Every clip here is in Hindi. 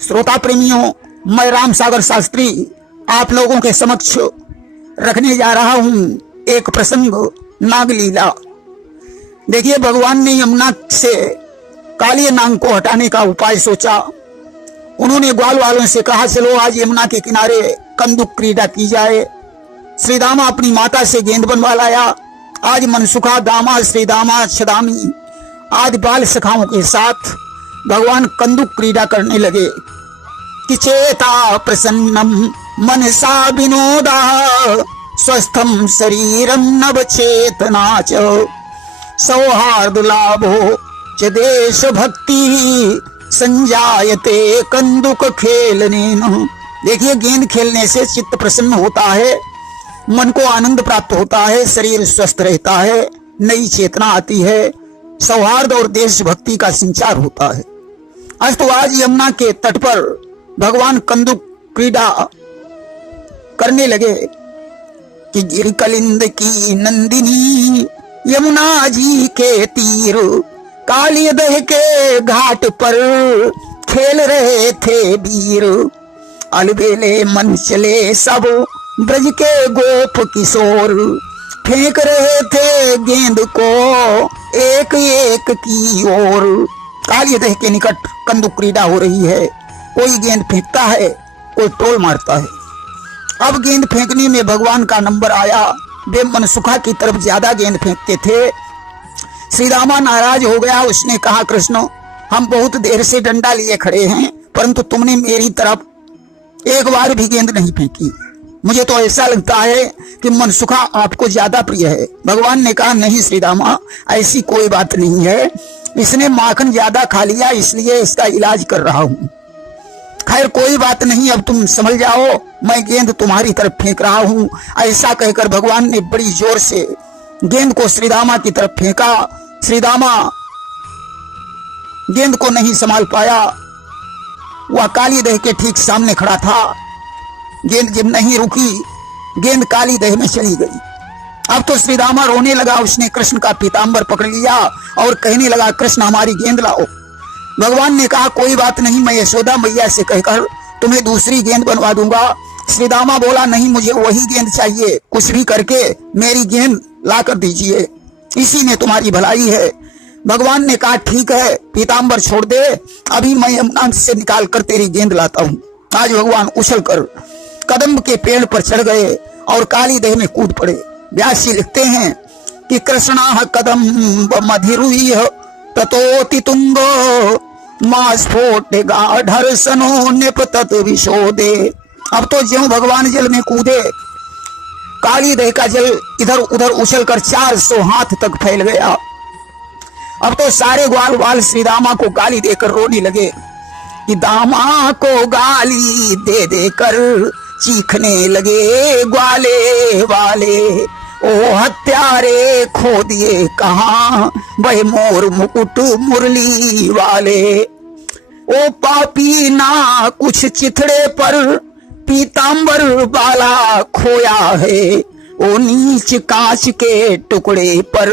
श्रोता प्रेमियों, मैं राम सागर शास्त्री आप लोगों के समक्ष रखने जा रहा हूं एक प्रसंग, नागलीला। देखिए, भगवान ने यमुना से काली नाग को हटाने का उपाय सोचा। उन्होंने ग्वाल वालों से कहा, चलो आज यमुना के किनारे कंदुक क्रीड़ा की जाए। श्री दामा अपनी माता से गेंद बनवा लाया। आज मनसुखा, दामा, श्री दामा, छदामी आदि बाल सखाओं के साथ भगवान कंदुक क्रीड़ा करने लगे कि चेता प्रसन्नम मनसा विनोदा स्वस्थम शरीरम नव चेतना च सौहार्द लाभो च देश भक्ति संजायते कंदुक खेलने। देखिए, गेंद खेलने से चित्त प्रसन्न होता है, मन को आनंद प्राप्त होता है, शरीर स्वस्थ रहता है, नई चेतना आती है, सौहार्द और देशभक्ति का संचार होता है। तो आज यमुना के तट पर भगवान कंदुक क्रीड़ा करने लगे कि गिरकलिंद की नंदिनी यमुना जी के तीर कालियदह के घाट पर खेल रहे थे वीर। अलबेले मन चले सब ब्रज के गोप किशोर फेंक रहे थे गेंद को एक एक की ओर। कालियदह के निकट कंदुक क्रीड़ा हो रही है। कोई गेंद फेंकता है, कोई टोल मारता है। अब गेंद फेंकने में भगवान का नंबर आया। वे मनसुखा की तरफ ज्यादा गेंद फेंकते थे। श्री रामा नाराज हो गया। उसने कहा, कृष्ण, हम बहुत देर से डंडा लिए खड़े हैं, परंतु तुमने मेरी तरफ एक बार भी गेंद नहीं फेंकी। मुझे तो ऐसा लगता है कि मनसुखा आपको ज्यादा प्रिय है। भगवान ने कहा, नहीं श्री रामा, ऐसी कोई बात नहीं है। इसने माखन ज्यादा खा लिया, इसलिए इसका इलाज कर रहा हूं। खैर, कोई बात नहीं, अब तुम समझ जाओ, मैं गेंद तुम्हारी तरफ फेंक रहा हूं। ऐसा कहकर भगवान ने बड़ी जोर से गेंद को श्री दामा की तरफ फेंका। श्री दामा गेंद को नहीं संभाल पाया। वह कालीदह के ठीक सामने खड़ा था। गेंद जब नहीं रुकी, गेंद कालीदह में चली गई। अब तो श्री दामा रोने लगा। उसने कृष्ण का पीतांबर पकड़ लिया और कहने लगा, कृष्ण, हमारी गेंद लाओ। भगवान ने कहा, कोई बात नहीं, मैं यशोदा मैया से कहकर तुम्हें दूसरी गेंद बनवा दूंगा। श्री दामा बोला, नहीं, मुझे वही गेंद चाहिए। कुछ भी करके मेरी गेंद ला कर दीजिए, इसी में तुम्हारी भलाई है। भगवान ने कहा, ठीक है, पीतांबर छोड़ दे, अभी मैं यमुना से निकाल कर तेरी गेंद लाता हूँ। आज भगवान उछल कर कदम्ब के पेड़ पर चढ़ गए और कालीदह में कूद पड़े। व्यास जी लिखते हैं कि कृष्णा कदम्ब मधिरुई ततोति तुंगो मास्फोट गाढ़ सनो निपतत विशोदे। अब तो ज्यों भगवान जल में कूदे, कालीदह का जल इधर उधर उछलकर 400 हाथ तक फैल गया। अब तो सारे ग्वाल वाल श्री दामा को गाली देकर रोने लगे कि दामा को गाली दे देकर चीखने लगे ग्वाले वाले। ओ हत्यारे खो दिए कहाँ वह मोर मुकुट मुरली वाले। ओ पापी ना कुछ चिथड़े पर पीतांबर बाला खोया है। ओ नीच कांच के टुकड़े पर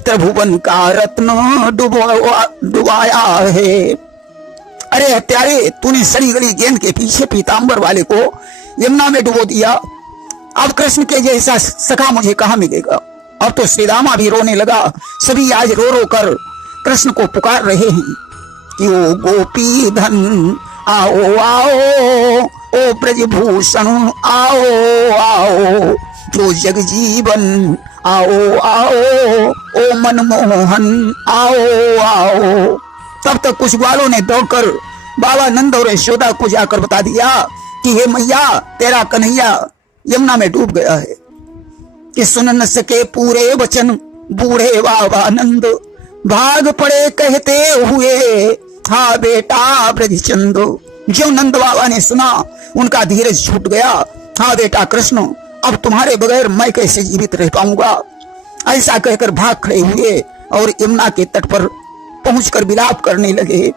त्रिभुवन का रत्न डुबाया है। अरे हत्यारे, तूने सड़ी गली गेंद के पीछे पीतांबर वाले को यमुना में डुबो दिया। अब कृष्ण के जैसा सखा मुझे कहाँ मिलेगा। अब तो श्री रामा भी रोने लगा। सभी आज रो रो कर कृष्ण को पुकार रहे हैं कि ओ गोपी धन आओ आओ, ओ ब्रजभूषण आओ आओ, जो जग जीवन आओ आओ, ओ मनमोहन आओ आओ। तब तक कुछ ग्वालों ने दौड़कर बाबा नंद और यशोदा को जाकर बता दिया कि हे मैया, तेरा कन्हैया यमुना में डूब गया है। कि सुन न सके पूरे वचन बूढ़े बाबा नंद, भाग पड़े कहते हुए हा बेटा ब्रजचंद। जो नंद बाबा ने सुना, उनका धीरज छूट गया। हाँ बेटा कृष्ण, अब तुम्हारे बगैर मैं कैसे जीवित रह पाऊंगा। ऐसा कहकर भाग खड़े हुए और यमुना के तट पर पहुंचकर विलाप करने लगे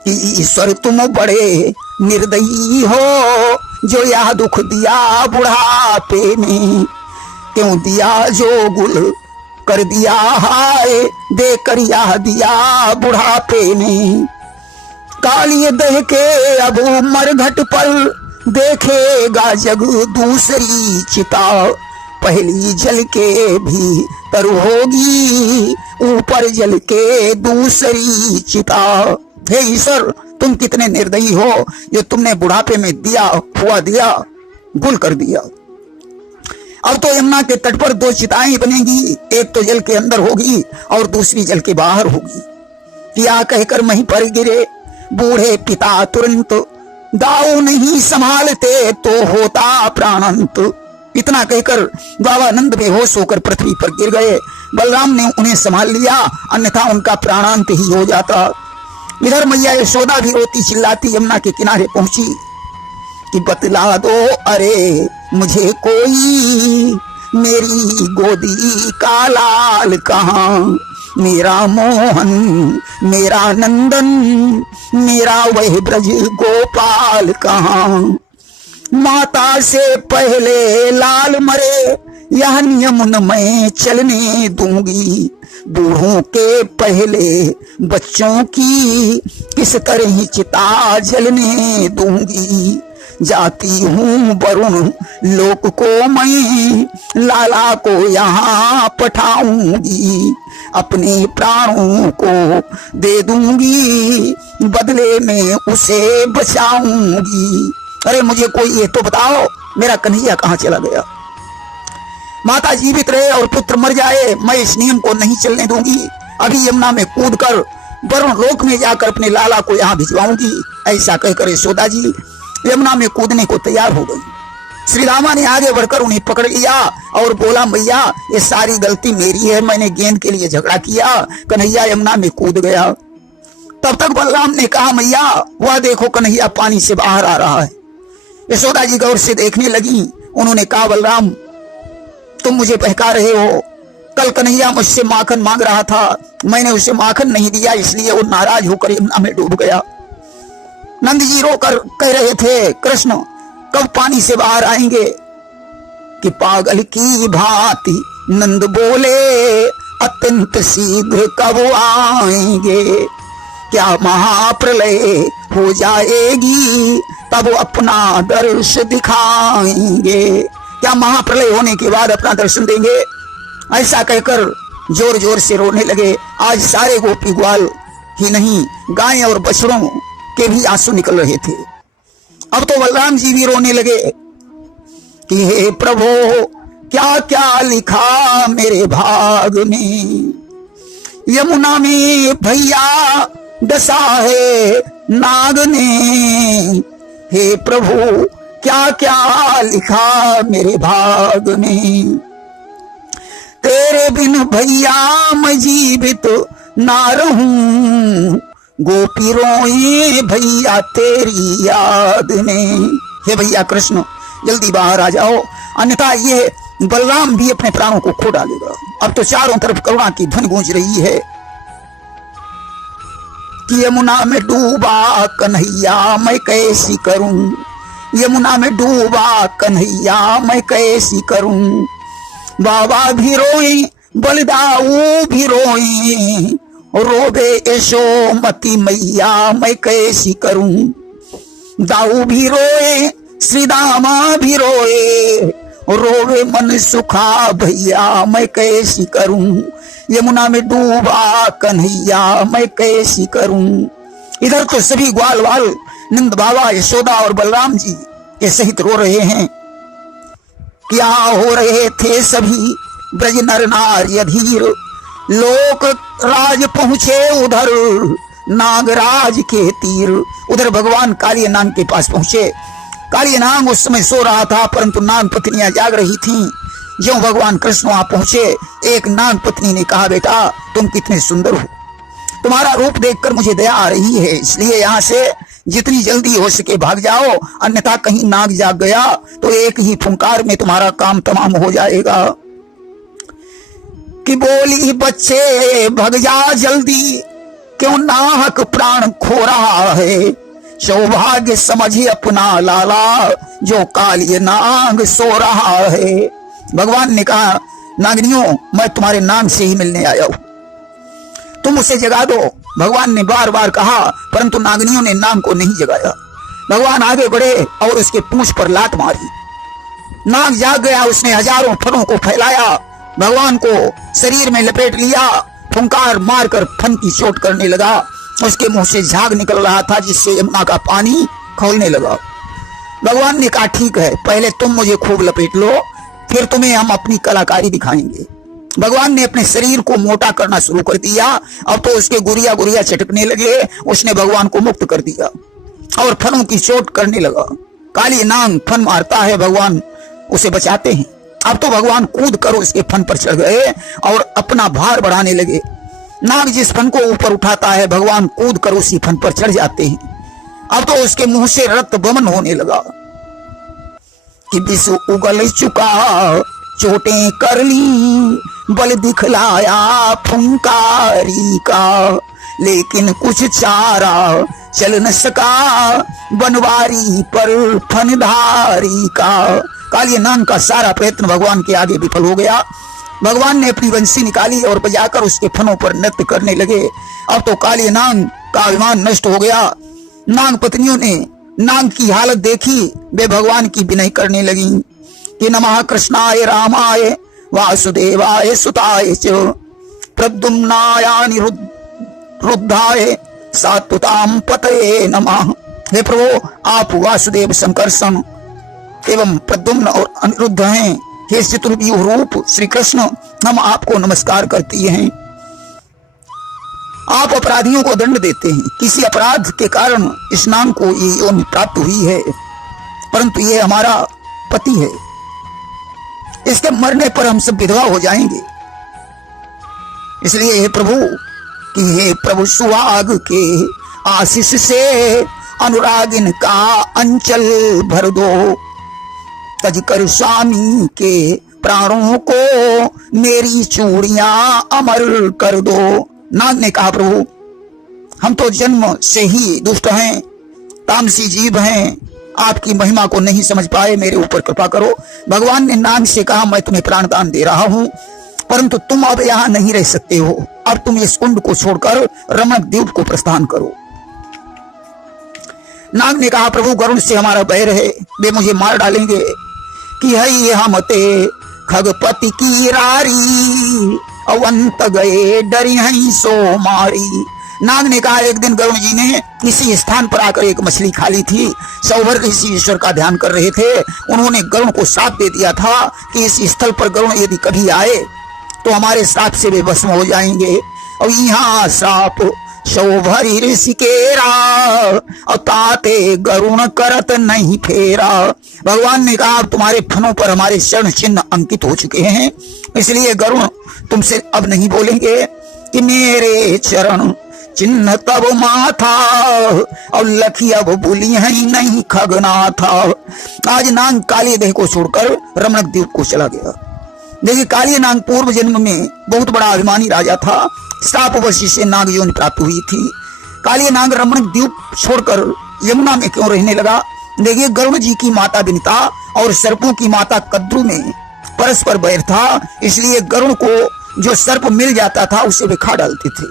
कि ईश्वर तुम बड़े निर्दयी हो, जो यह दुख दिया बुढ़ापे में। क्यों दिया जो गुल कर दिया हाय, देकर यह दिया बुढ़ापे में। काली दह के अब मरघट पर देखेगा जग दूसरी चिता, पहली जल के भी तर होगी ऊपर जल के दूसरी चिता। हे ईश्वर, तुम कितने निर्दयी हो जो तुमने बुढ़ापे में दिया हुआ दिया गुल कर दिया। अब तो यमुना के तट पर दो चिताएं बनेगी, एक तो जल के अंदर होगी और दूसरी जल के बाहर होगी। पिया कहकर वहीं पर गिरे बूढ़े पिता तुरंत, दाऊ नहीं संभालते तो होता प्राणंत। इतना कहकर बाबा नंद बेहोश होकर पृथ्वी पर गिर गए। बलराम ने उन्हें संभाल लिया, अन्यथा उनका प्राणांत ही हो जाता। इधर मैया यशोदा भी रोती चिल्लाती यमुना के किनारे पहुंची कि बतला दो अरे मुझे कोई, मेरी गोदी का लाल कहाँ, मेरा मोहन मेरा नंदन मेरा वह ब्रज गोपाल कहाँ। माता से पहले लाल मरे यह नियम न मैं चलने दूंगी, बूढ़ों के पहले बच्चों की किस तरह ही चिता जलने दूंगी। जाती हूँ वरुण लोक को मैं, लाला को यहाँ पठाऊंगी, अपने प्राणों को दे दूंगी, बदले में उसे बचाऊंगी। अरे मुझे कोई ये तो बताओ, मेरा कन्हैया कहाँ चला गया? माता जीवित रहे और पुत्र मर जाए, मैं इस नियम को नहीं चलने दूंगी। अभी यमुना में कूद कर वरुण लोक में जाकर अपने लाला को यहाँ भिजवाऊंगी। ऐसा कहकर यशोदा जी यमुना में कूदने को तैयार हो गई। श्री रामा ने आगे बढ़कर उन्हें पकड़ लिया और बोला, मैया ये सारी गलती मेरी है, मैंने गेंद के लिए झगड़ा किया। कन्हैया यमुना में कूद गया। तब तक बलराम ने कहा, मैया वह देखो कन्हैया पानी से बाहर आ रहा है। यशोदा जी गौर से देखने लगी। उन्होंने कहा, बलराम तुम मुझे बहका रहे हो, कल कन्हैया मुझसे माखन मांग रहा था, मैंने उसे माखन नहीं दिया, इसलिए वो नाराज होकर यमुना में डूब गया। नंद जी रोकर कह रहे थे, कृष्ण कब पानी से बाहर आएंगे? कि पागल की भांति नंद बोले, अत्यंत शीघ्र कब आएंगे? क्या महाप्रलय हो जाएगी तब अपना दर्श दिखाएंगे? क्या महाप्रलय होने के बाद अपना दर्शन देंगे? ऐसा कहकर जोर जोर से रोने लगे। आज सारे गोपी ग्वाल ही नहीं, गाय और बछड़ों के भी आंसू निकल रहे थे। अब तो बलराम जी भी रोने लगे कि हे प्रभु क्या क्या लिखा मेरे भाग में, यमुना में भैया डसा है नाग ने। हे प्रभु क्या क्या लिखा मेरे भाग में, तेरे बिन भैया मैं जीवित ना रहूं, गोपी रोए भैया तेरी याद में। हे भैया कृष्ण जल्दी बाहर आ जाओ, अन्यथा ये बलराम भी अपने प्राणों को खो डालेगा। अब तो चारों तरफ करुणा की ध्वनि गूंज रही है कि यमुना में डूबा कन्हैया मैं कैसी करूं, यमुना में डूबा कन्हैया मैं कैसी करूं। बाबा भी रोए बलदाऊ भी रोए, रोबे यशोमती मैया मैं कैसी करूं। दाऊ भी रोए श्री दामा भी रोए, रोवे मन सुखा भैया मैं कैसी करूं। यमुना में डूबा कन्हैया मैं कैसी करूं। इधर तो सभी ग्वाल वाल नंद बाबा यशोदा और बलराम जी के सहित रो रहे हैं। क्या हो रहे थे सभी ब्रज नर नारी अधीर, लोक राज पहुंचे उधर नागराज के तीर। उधर भगवान काली नाग के पास पहुंचे। काली नाग उस समय सो रहा था, परंतु नाग पत्नियां जाग रही थीं। ज्यों भगवान कृष्ण वहां पहुंचे, एक नाग पत्नी ने कहा, बेटा तुम कितने सुंदर हो, तुम्हारा रूप देखकर मुझे दया आ रही है, इसलिए यहाँ से जितनी जल्दी हो सके भाग जाओ, अन्यथा कहीं नाग जाग गया तो एक ही फुंकार में तुम्हारा काम तमाम हो जाएगा। कि बोली बच्चे भग जा जल्दी, क्यों नाहक प्राण खो रहा है। सौभाग्य समझिए अपना लाला, जो काली नाग सो रहा है। भगवान ने कहा, नागनियों मैं तुम्हारे नाग से ही मिलने आया हूं, तुम उसे जगा दो, भगवान ने बार बार कहा, परंतु नागनियों ने नाग को नहीं जगाया। भगवान आगे बढ़े और उसके पूंछ पर लात मारी। नाग जाग गया, उसने हजारों फनों को फैलाया, भगवान को शरीर में लपेट लिया, फुंकार मारकर फन की चोट करने लगा। उसके मुंह से झाग निकल रहा था जिससे यमुना का पानी खौलने लगा। भगवान ने कहा, ठीक है, पहले तुम मुझे खूब लपेट लो, फिर तुम्हें हम अपनी कलाकारी दिखाएंगे। भगवान ने अपने शरीर को मोटा करना शुरू कर दिया। अब तो उसके गुरिया गुरिया चटकने लगे। उसने भगवान को मुक्त कर दिया और फनों की चोट करने लगा। काली नाग फन मारता है, भगवान उसे बचाते हैं। अब तो भगवान कूद कर उसके फन पर चढ़ गए और अपना भार बढ़ाने लगे। नाग जिस फन को ऊपर उठाता है, भगवान कूद कर उसी फन पर चढ़ जाते हैं। अब तो उसके मुंह से रक्त बमन होने लगा कि विष उगल चुका, चोटें कर ली, बल दिखलाया फुंकारी का, लेकिन कुछ चारा चल न सका, बनवारी पर फनधारी का। काली नाग का सारा प्रयत्न भगवान के आगे विफल हो गया। भगवान ने अपनी बंसी निकाली और बजाकर उसके फनों पर नृत्य करने लगे। अब तो काली नाग का अभिमान नष्ट हो गया। नाग पत्नियों ने नाग की हालत देखी, वे भगवान की विनय करने लगी कि नमः कृष्णाय रामाय वासुदेवाय सुताय च प्रद्युम्नाय निरुद्धाय सात्वताम पतये नमः। हे प्रभु, आप वासुदेव संकर्षण एवं प्रद्युम्न और अनिरुद्ध हैं। हे चतुर्व्यूह रूप श्री कृष्ण, हम आपको नमस्कार करती हैं। आप अपराधियों को दंड देते हैं। किसी अपराध के कारण इस नाग को ये योनि प्राप्त हुई है, परंतु ये हमारा पति है, इसके मरने पर हम सब विधवा हो जाएंगे। इसलिए हे प्रभु कि हे प्रभु, सुहाग के आशीष से अनुरागिन का अंचल भर दो, तजकर स्वामी के प्राणों को मेरी चूड़ियां अमर कर दो। नाग ने कहा, प्रभु हम तो जन्म से ही दुष्ट हैं, तामसी जीव हैं, आपकी महिमा को नहीं समझ पाए, मेरे ऊपर कृपा करो। भगवान ने नाग से कहा, मैं तुम्हें प्राणदान दे रहा हूं, परंतु तुम अब यहां नहीं रह सकते हो। अब तुम इस कुंड को छोड़कर रमणक द्वीप को प्रस्थान करो। नाग ने कहा, प्रभु गरुण से हमारा बैर है, वे मुझे मार डालेंगे। कि है हमते खगपति की रारी, अवंत गए डरी हैं सो मारी। नाग ने कहा, एक दिन गरुण जी ने किसी स्थान पर आकर एक मछली खा ली थी। सौभर ऋषि ईश्वर का ध्यान कर रहे थे। उन्होंने गरुण को श्राप दे दिया था कि इस स्थल पर गरुण यदि कभी आए तो हमारे श्राप से वे भस्म हो जाएंगे। और यहाँ श्राप सौभरी ऋषि केरा, और ताते गरुण करत नहीं फेरा। भगवान ने कहा, तुम्हारे फनों पर हमारे चरण चिन्ह अंकित हो चुके हैं, इसलिए गरुण तुमसे अब नहीं बोलेंगे कि मेरे चरण चिन्ह तब माथा, और लखी अब बोली है नहीं खगना था। आज नाग काली देह को छोड़कर रमणक द्वीप को चला गया। देखिए, काली नाग पूर्व जन्म में बहुत बड़ा अभिमानी राजा था। श्रापवशी से नाग योनि प्राप्त हुई थी। काली नाग रमणक द्वीप छोड़कर यमुना में क्यों रहने लगा? देखिए, गरुण जी की माता विनिता और सर्पों की माता कद्रु में परस्पर बैर था, इसलिए गरुण को जो सर्प मिल जाता था उसे वे खा डालते थे।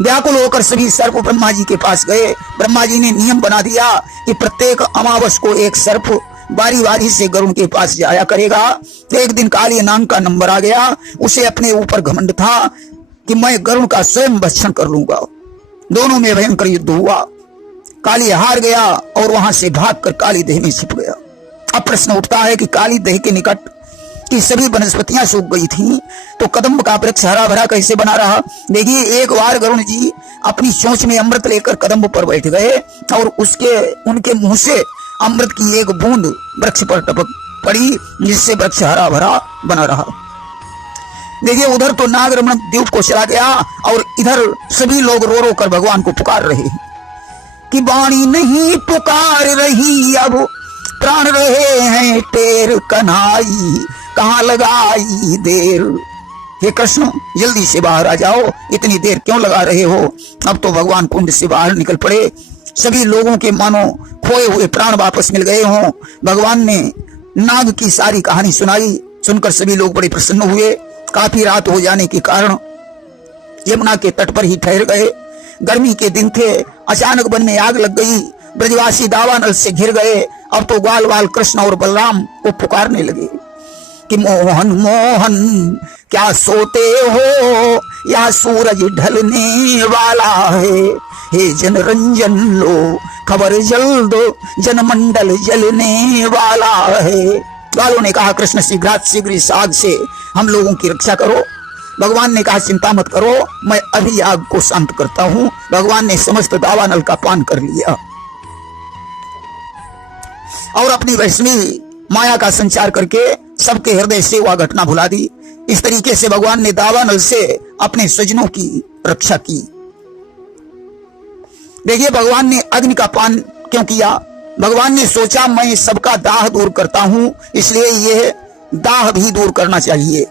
व्याकुल होकर सभी सर्प ब्रह्मा जी के पास गए। ब्रह्मा जी ने नियम बना दिया कि प्रत्येक अमावस को एक सर्प बारी बारी से गरुण के पास जाया करेगा। एक दिन काली नाग का नंबर आ गया। उसे अपने ऊपर घमंड था कि मैं गरुण का स्वयं भक्षण कर लूंगा। दोनों में भयंकर युद्ध हुआ। काली हार गया और वहां से भागकर काली देह में छिप गया। अब प्रश्न उठता है कि काली देह के निकट की सभी वनस्पतियां सूख गई थीं, तो कदम्ब का वृक्ष हरा भरा कैसे बना रहा? देखिए, एक बार गरुण जी अपनी चोंच में अमृत लेकर कदम्ब पर बैठ गए और उनके मुंह से अमृत की एक बूंद वृक्ष पर टपक पड़ी, जिससे वृक्ष हरा भरा बना रहा। देखिए, उधर तो नाग रमणक द्वीप को चला गया और इधर सभी लोग रो रो कर भगवान को पुकार रहे हैं कि वाणी नहीं पुकार रही, अब प्राण रहे हैं टेर कन्हाई, कहां लगाई देर। हे कृष्ण, जल्दी से बाहर आ जाओ, इतनी देर क्यों लगा रहे हो? अब तो भगवान कुंड से बाहर निकल पड़े। सभी लोगों के मानो खोए हुए प्राण वापस मिल गए हों। भगवान ने नाग की सारी कहानी सुनाई। सुनकर सभी लोग बड़े प्रसन्न हुए। काफी रात हो जाने के कारण यमुना के तट पर ही ठहर गए। गर्मी के दिन थे, अचानक वन में आग लग गई। ब्रजवासी दावानल से घिर गए। अब तो ग्वाल वाल कृष्ण और बलराम को पुकारने लगे कि मोहन मोहन क्या सोते हो, या सूरज ढलने वाला है। हे जनरंजन लो खबर जल दो, जनमंडल जलने वाला है। ग्वालों ने कहा कृष्ण शीघ्र इस आग से हम लोगों की रक्षा करो। भगवान ने कहा चिंता मत करो, मैं अभी आग को शांत करता हूं। भगवान ने समस्त दावानल का पान कर लिया और अपनी वैष्णवी माया का संचार करके सबके हृदय से वह घटना भुला दी। इस तरीके से भगवान ने दावानल से अपने स्वजनों की रक्षा की। देखिए भगवान ने अग्नि का पान क्यों किया? भगवान ने सोचा मैं सबका दाह दूर करता हूं, इसलिए यह दाह भी दूर करना चाहिए।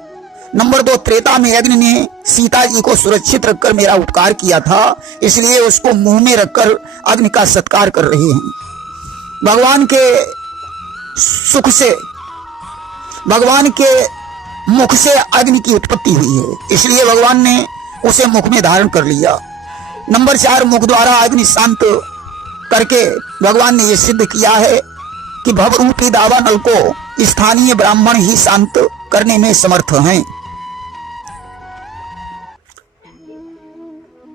नंबर 2, त्रेता में अग्नि ने सीता जी को सुरक्षित रखकर मेरा उपकार किया था, इसलिए उसको मुंह में रखकर अग्नि का सत्कार कर रहे हैं। भगवान के सुख से, भगवान के मुख से अग्नि की उत्पत्ति हुई है, इसलिए भगवान ने उसे मुख में धारण कर लिया। नंबर 4, मुख द्वारा अग्नि शांत करके भगवान ने यह सिद्ध किया है कि भवरूपी दावानल को स्थानीय ब्राह्मण ही शांत करने में समर्थ हैं।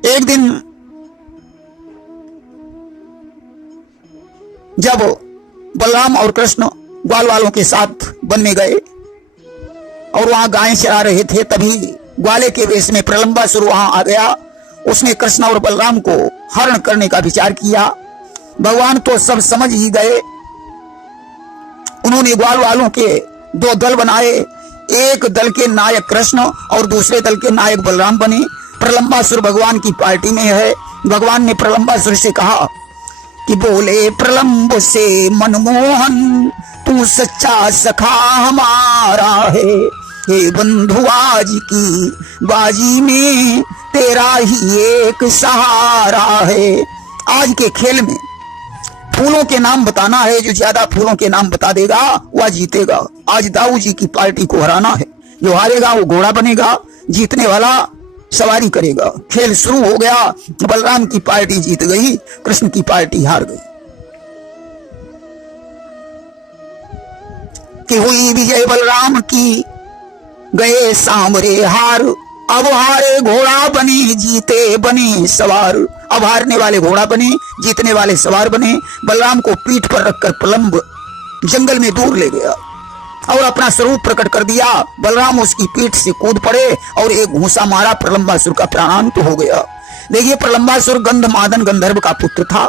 एक दिन जब बलराम और कृष्ण ग्वाल वालों के साथ वन में गए और वहां गायें चरा रहे थे, तभी ग्वाले के वेश में प्रलंबासुर वहां आ गया। उसने कृष्ण और बलराम को हरण करने का विचार किया। भगवान तो सब समझ ही गए। उन्होंने ग्वाल वालों के 2 दल बनाए। एक दल के नायक कृष्ण और दूसरे दल के नायक बलराम बने। प्रलंबासुर भगवान की पार्टी में है। भगवान ने प्रलंबासुर से कहा कि बोले प्रलंब से मनमोहन, तू सच्चा सखा हमारा है। हे बंधु आज की बाजी में तेरा ही एक सहारा है। आज के खेल में फूलों के नाम बताना है, जो ज्यादा फूलों के नाम बता देगा वह जीतेगा। आज दाऊ जी की पार्टी को हराना है। जो हारेगा वो घोड़ा बनेगा, जीतने वाला सवारी करेगा। खेल शुरू हो गया। बलराम की पार्टी जीत गई, कृष्ण की पार्टी हार गई। कि हुई विजय बलराम की, गए सांवरे हार। अब हारे घोड़ा बने, जीते बने सवार। अब हारने वाले घोड़ा बने, जीतने वाले सवार बने। बलराम को पीठ पर रखकर प्रलंब जंगल में दूर ले गया और अपना स्वरूप प्रकट कर दिया। बलराम उसकी पीठ से कूद पड़े और एक घूंसा मारा। प्रलंबासुर का प्राणांत हो गया। देखिए प्रलंबासुर गंधमादन गंधर्व का पुत्र था,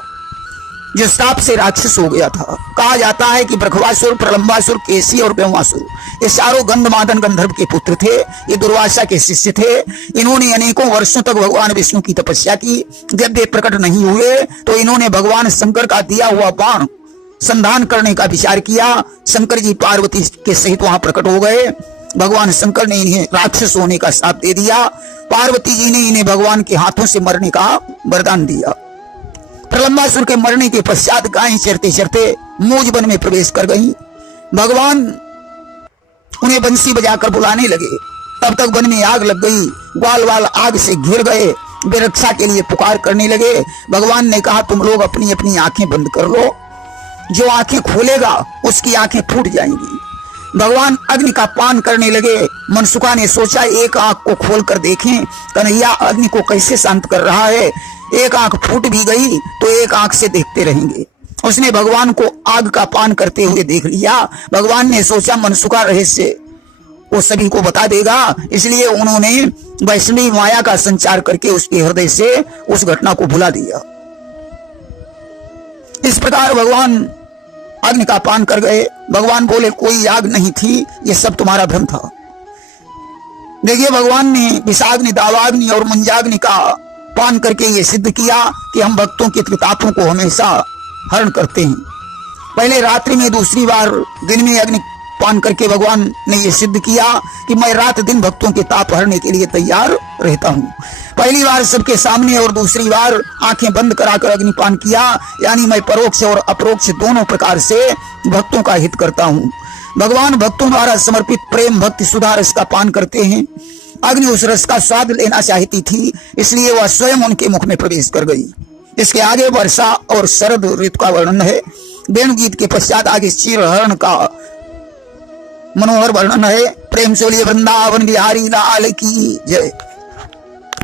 जो श्राप से राक्षस हो गया था। कहा जाता है कि ब्रह्मासुर, प्रलंबासुर, केसी और ब्रह्मासुर ये चारों गंधमादन गंधर्व के पुत्र थे। ये दुर्वासा के शिष्य थे। इन्होंने अनेकों वर्षों तक भगवान विष्णु की तपस्या की। जब वे प्रकट नहीं हुए तो इन्होंने भगवान शंकर का दिया हुआ बाण संधान करने का विचार किया। शंकर जी पार्वती के सहित वहां प्रकट हो गए। भगवान शंकर ने इन्हें राक्षस होने का श्राप दे दिया। पार्वती जी ने इन्हें भगवान के हाथों से मरने का वरदान दिया। प्रलंबासुर के मरने के पश्चात गायें चरते चरते मूज वन में प्रवेश कर गई। भगवान उन्हें बंसी बजाकर बुलाने लगे। तब तक वन में आग लग गई। ग्वाल वाल आग से घिर गए। वे रक्षा के लिए पुकार करने लगे। भगवान ने कहा तुम लोग अपनी अपनी आंखें बंद कर लो, जो आंखें खोलेगा उसकी आंखें फूट जाएंगी। भगवान अग्नि का पान करने लगे। मनसुखा ने सोचा एक आंख को खोलकर देखें कन्हैया अग्नि को कैसे शांत कर रहा है। एक आंख फूट भी गई तो एक आंख से देखते रहेंगे। उसने भगवान को आग का पान करते हुए देख लिया। भगवान ने सोचा मनसुखा रहस्य वो सभी को बता देगा, इसलिए उन्होंने वैष्णवी माया का संचार करके उसके हृदय से उस घटना को भुला दिया। इस प्रकार भगवान अग्नि का पान कर गए। भगवान बोले कोई आग नहीं थी, ये सब तुम्हारा भ्रम था। देखिए भगवान ने विषाग्नि, दावाग्नि और मंजाग्नि का पान करके ये सिद्ध किया कि हम भक्तों के त्रितापों को हमेशा हरण करते हैं। पहले रात्रि में, दूसरी बार दिन में अग्नि पान करके भगवान ने ये सिद्ध किया कि मैं रात दिन भक्तों के ताप हरने के लिए तैयार रहता हूँ। पहली बार सबके सामने और दूसरी बार आंखें बंद कराकर अग्निपान किया, यानी मैं परोक्ष और अपरोक्ष दोनों प्रकार से भक्तों का हित करता हूँ। भगवान भक्तों द्वारा समर्पित प्रेम भक्ति सुधा रस का पान करते हैं। अग्नि उस रस का स्वाद लेना चाहती थी, इसलिए वह स्वयं उनके मुख में प्रवेश कर गई। इसके आगे वर्षा और शरद ऋतु का वर्णन है। वेणुगीत के पश्चात आगे चीरहरण का मनोहर वर्णन है। प्रेम से बोलिए वृंदावन बिहारी लाल की जय।